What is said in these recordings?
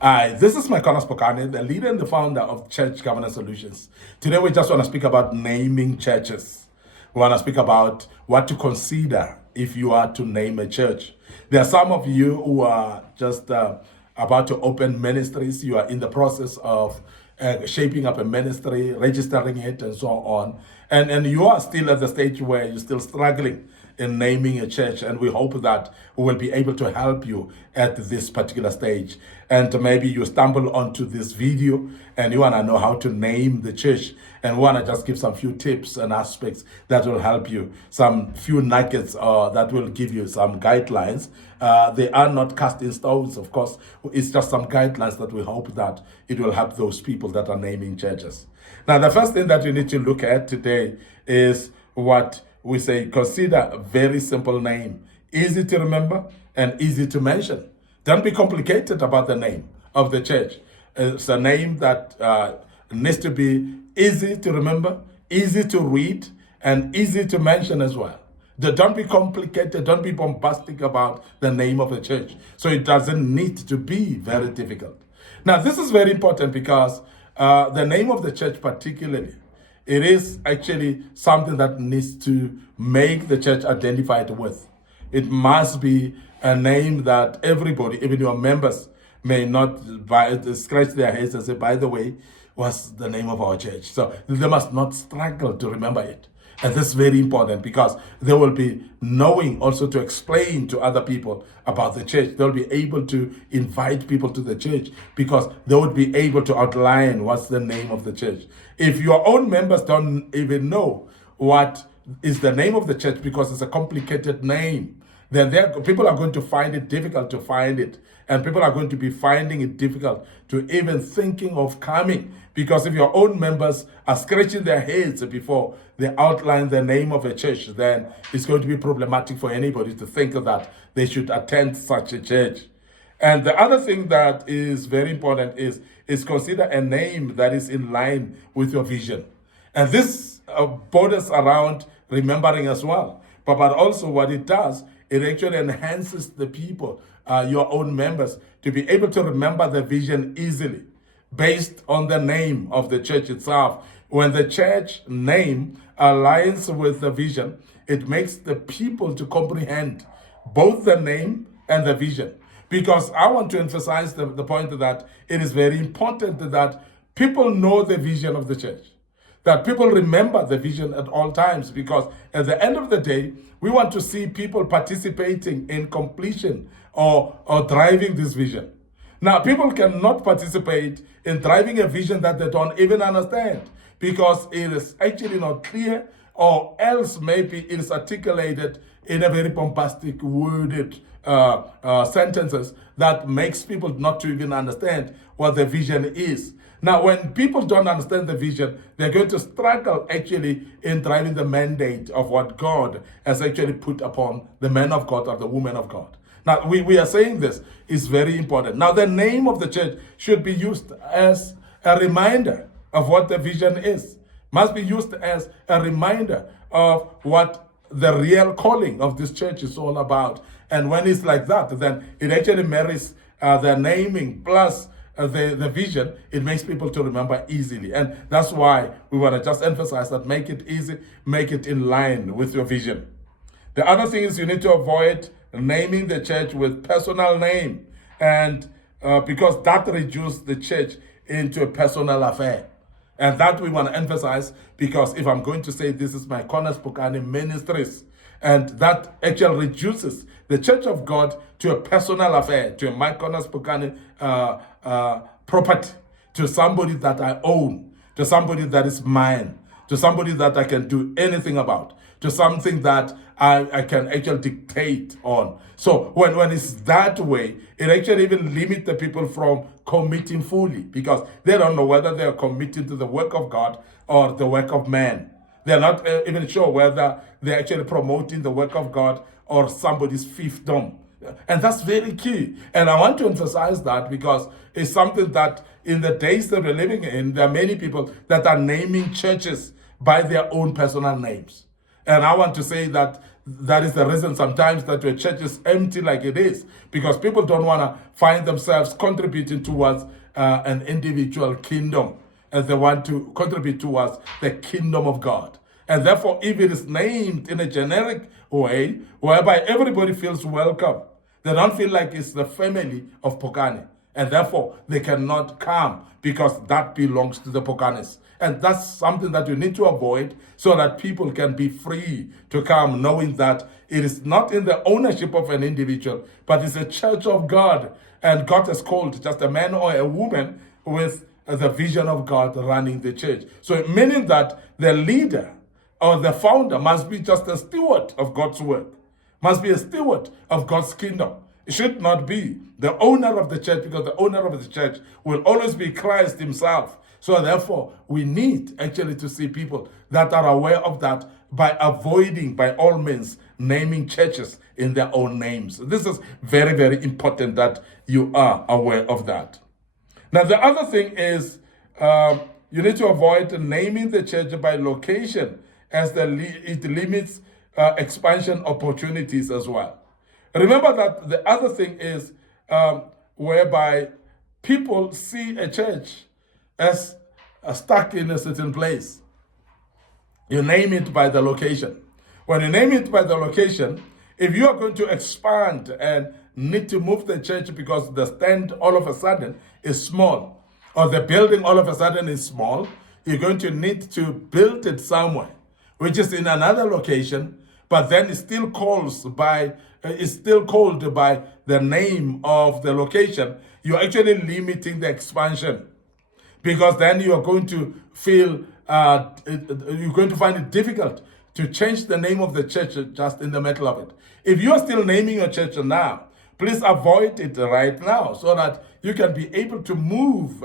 Hi, this is Micornus Phokane, the leader and the founder of Church Governance Solutions. Today we just want to speak about naming churches. We want to speak about what to consider if you are to name a church. There are some of you who are just about to open ministries. You are in the process of shaping up a ministry, registering it, and so on. And you are still at the stage where you're still struggling in naming a church, and we hope that we will be able to help you at this particular stage. And maybe you stumble onto this video and you want to know how to name the church, and we want to just give some few tips and aspects that will help you, some few nuggets that will give you some guidelines. They are not cast in stones, of course. It's just some guidelines that we hope that it will help those people that are naming churches. Now, the first thing that you need to look at today is what we say: consider a very simple name, easy to remember and easy to mention. Don't be complicated about the name of the church. It's a name that needs to be easy to remember, easy to read, and easy to mention as well. Don't be complicated, don't be bombastic about the name of the church. So it doesn't need to be very difficult. Now, this is very important because the name of the church particularly, it is actually something that needs to make the church identified with. It must be a name that everybody, even your members, may not scratch their heads and say, by the way, what's the name of our church? So they must not struggle to remember it. And this is very important because they will be knowing also to explain to other people about the church. They'll be able to invite people to the church because they would be able to outline what's the name of the church. If your own members don't even know what is the name of the church because it's a complicated name, then people are going to find it difficult to find it. And people are going to be finding it difficult to even thinking of coming. Because if your own members are scratching their heads before they outline the name of a church, then it's going to be problematic for anybody to think that they should attend such a church. And the other thing that is very important is consider a name that is in line with your vision. And this borders around remembering as well. But also what it does, it actually enhances the people, your own members, to be able to remember the vision easily based on the name of the church itself. When the church name aligns with the vision, it makes the people to comprehend both the name and the vision. Because I want to emphasize the point that it is very important that people know the vision of the church, that people remember the vision at all times, because at the end of the day, we want to see people participating in completion or driving this vision. Now, people cannot participate in driving a vision that they don't even understand because it is actually not clear, or else maybe it is articulated in a very bombastic, worded sentences that makes people not to even understand what the vision is. Now, when people don't understand the vision, they're going to struggle actually in driving the mandate of what God has actually put upon the man of God or the woman of God. Now, we are saying this is very important. Now, the name of the church should be used as a reminder of what the vision is. Must be used as a reminder of what the real calling of this church is all about. And when it's like that, then it actually marries the naming plus the vision. It makes people to remember easily. And that's why we want to just emphasize that: make it easy, make it in line with your vision. The other thing is you need to avoid naming the church with personal name, and because that reduces the church into a personal affair. And that we want to emphasize, because if I'm going to say this is Micornus Phokane Ministries, and that actually reduces the Church of God to a personal affair, to a Micornus Phokane property, to somebody that I own, to somebody that is mine, to somebody that I can do anything about, to something that I can actually dictate on. So when it's that way, it actually even limits the people from committing fully, because they don't know whether they are committing to the work of God or the work of man. They're not even sure whether they're actually promoting the work of God or somebody's fiefdom. And that's very key. And I want to emphasize that because it's something that in the days that we're living in, there are many people that are naming churches by their own personal names. And I want to say that That is the reason sometimes that your church is empty like it is, because people don't want to find themselves contributing towards an individual kingdom, as they want to contribute towards the kingdom of God. And therefore, if it is named in a generic way, whereby everybody feels welcome, they don't feel like it's the family of Phokane. And therefore, they cannot come because that belongs to the Phokanes. And that's something that you need to avoid so that people can be free to come, knowing that it is not in the ownership of an individual, but it's a church of God. And God has called just a man or a woman with the vision of God running the church. So meaning that the leader or the founder must be just a steward of God's work, must be a steward of God's kingdom. It should not be the owner of the church, because the owner of the church will always be Christ himself. So therefore, we need actually to see people that are aware of that by avoiding, by all means, naming churches in their own names. This is very, very important that you are aware of that. Now, the other thing is you need to avoid naming the church by location, as it limits expansion opportunities as well. Remember that the other thing is whereby people see a church as stuck in a certain place. You name it by the location. When you name it by the location, if you are going to expand and need to move the church because the stand all of a sudden is small, or the building all of a sudden is small, you're going to need to build it somewhere, which is in another location, but then it's still called by the name of the location. You're actually limiting the expansion, because then you are going to feel you're going to find it difficult to change the name of the church just in the middle of it. If you are still naming your church now, please avoid it right now, so that you can be able to move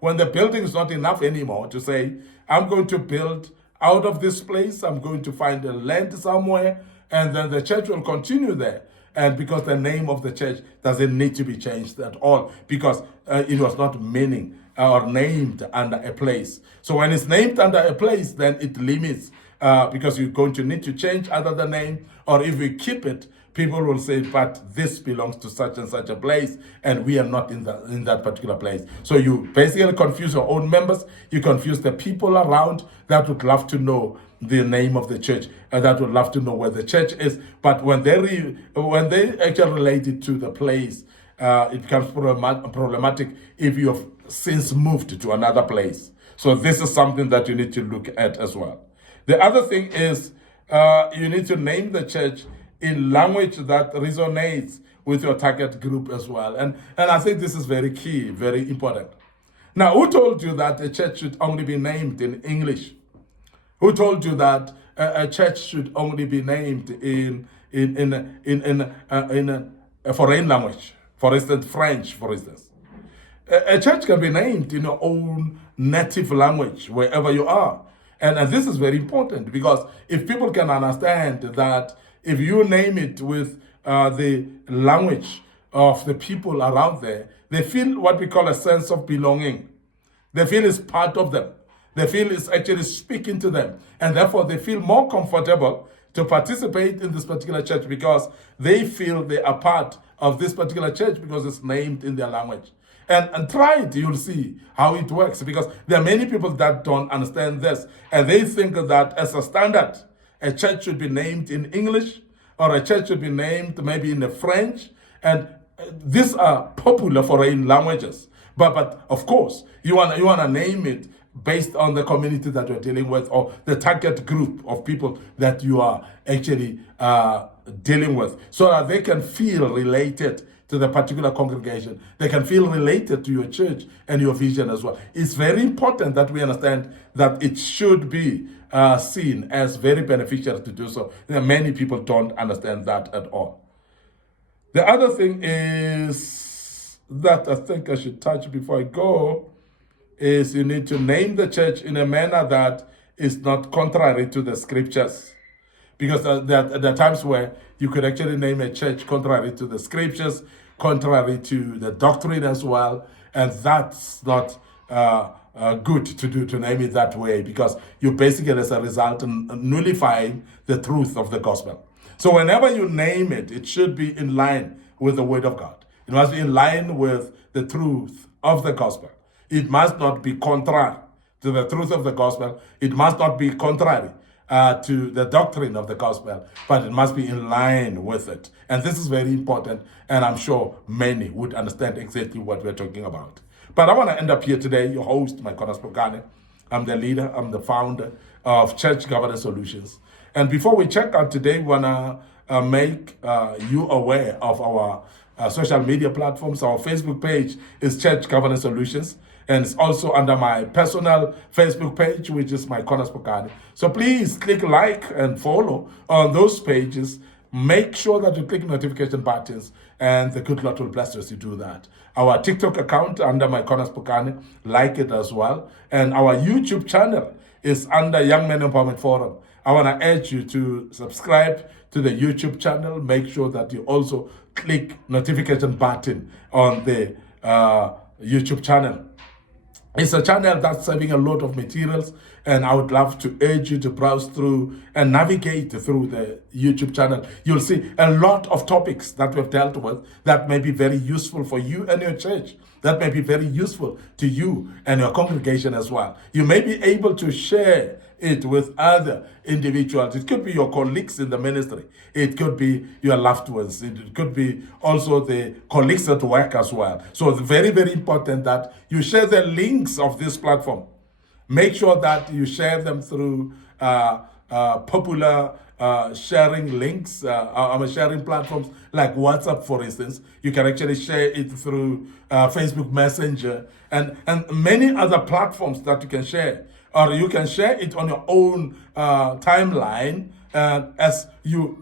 when the building is not enough anymore, to say, I'm going to build out of this place, I'm going to find a land somewhere, and then the church will continue there. And because the name of the church doesn't need to be changed at all, because it was not meaning or named under a place. So when it's named under a place, then it limits, because you're going to need to change either the name, or if we keep it, people will say, but this belongs to such and such a place, and we are not in that particular place. So you basically confuse your own members, you confuse the people around that would love to know the name of the church, and that would love to know where the church is. But when they actually relate it to the place, it becomes problematic if you have since moved to another place. So this is something that you need to look at as well. The other thing is you need to name the church in language that resonates with your target group as well. And I think this is very key, very important. Now, who told you that a church should only be named in English? Who told you that a church should only be named in a foreign language? For instance, French, for instance. A church can be named in your own native language, wherever you are. And this is very important, because if people can understand that if you name it with the language of the people around there, they feel what we call a sense of belonging. They feel it's part of them. They feel it's actually speaking to them. And therefore, they feel more comfortable to participate in this particular church, because they feel they are part of this particular church because it's named in their language. And try it, you'll see how it works, because there are many people that don't understand this, and they think that as a standard, a church should be named in English, or a church should be named maybe in the French, and these are popular foreign languages. But of course, you wanna name it based on the community that you're dealing with, or the target group of people that you are actually dealing with, so that they can feel related to the particular congregation. They can feel related to your church and your vision as well. It's very important that we understand that it should be seen as very beneficial to do so. Many people don't understand that at all. The other thing is that I think I should touch before I go is you need to name the church in a manner that is not contrary to the scriptures. Because there are times where you could actually name a church contrary to the scriptures, contrary to the doctrine as well, and that's not good to do, to name it that way, because you basically, as a result, nullifying the truth of the gospel. So whenever you name it, it should be in line with the word of God. It must be in line with the truth of the gospel. It must not be contrary to the truth of the gospel. It must not be contrary to the doctrine of the gospel, but it must be in line with it. And this is very important, and I'm sure many would understand exactly what we're talking about. But I want to end up here today, your host, Micornus Phokane. I'm the leader, I'm the founder of Church Governance Solutions. And before we check out today, we want to make you aware of our social media platforms. Our Facebook page is Church Governance Solutions, and it's also under my personal Facebook page, which is Micornus Phokane. So please click like and follow on those pages. Make sure that you click notification buttons, and the good Lord will bless you as you do that. Our TikTok account under Micornus Phokane, like it as well. And our YouTube channel is under Young Men Empowerment Forum. I want to urge you to subscribe to the YouTube channel. Make sure that you also click notification button on the YouTube channel. It's a channel that's serving a lot of materials, and I would love to urge you to browse through and navigate through the YouTube channel. You'll see a lot of topics that we've dealt with that may be very useful for you and your church. That may be very useful to you and your congregation as well. You may be able to share it with other individuals. It could be your colleagues in the ministry. It could be your loved ones. It could be also the colleagues at work as well. So it's very, very important that you share the links of this platform. Make sure that you share them through popular sharing links, sharing platforms like WhatsApp, for instance. You can actually share it through Facebook Messenger and many other platforms that you can share. Or you can share it on your own timeline as you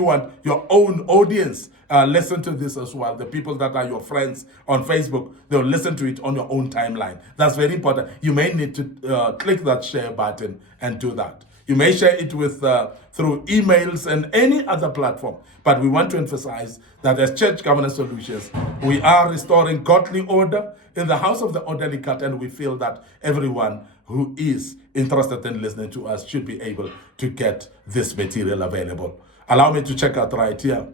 want your own audience listen to this as well. The people that are your friends on Facebook, they'll listen to it on your own timeline. That's very important. You may need to click that share button and do that. You may share it with through emails and any other platform. But we want to emphasize that as Church Governance Solutions, we are restoring godly order in the house of the orderly cut, and we feel that everyone who is interested in listening to us should be able to get this material available. Allow me to check out right here.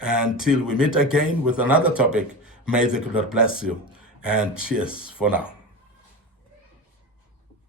Until we meet again with another topic, may the Lord bless you, and cheers for now.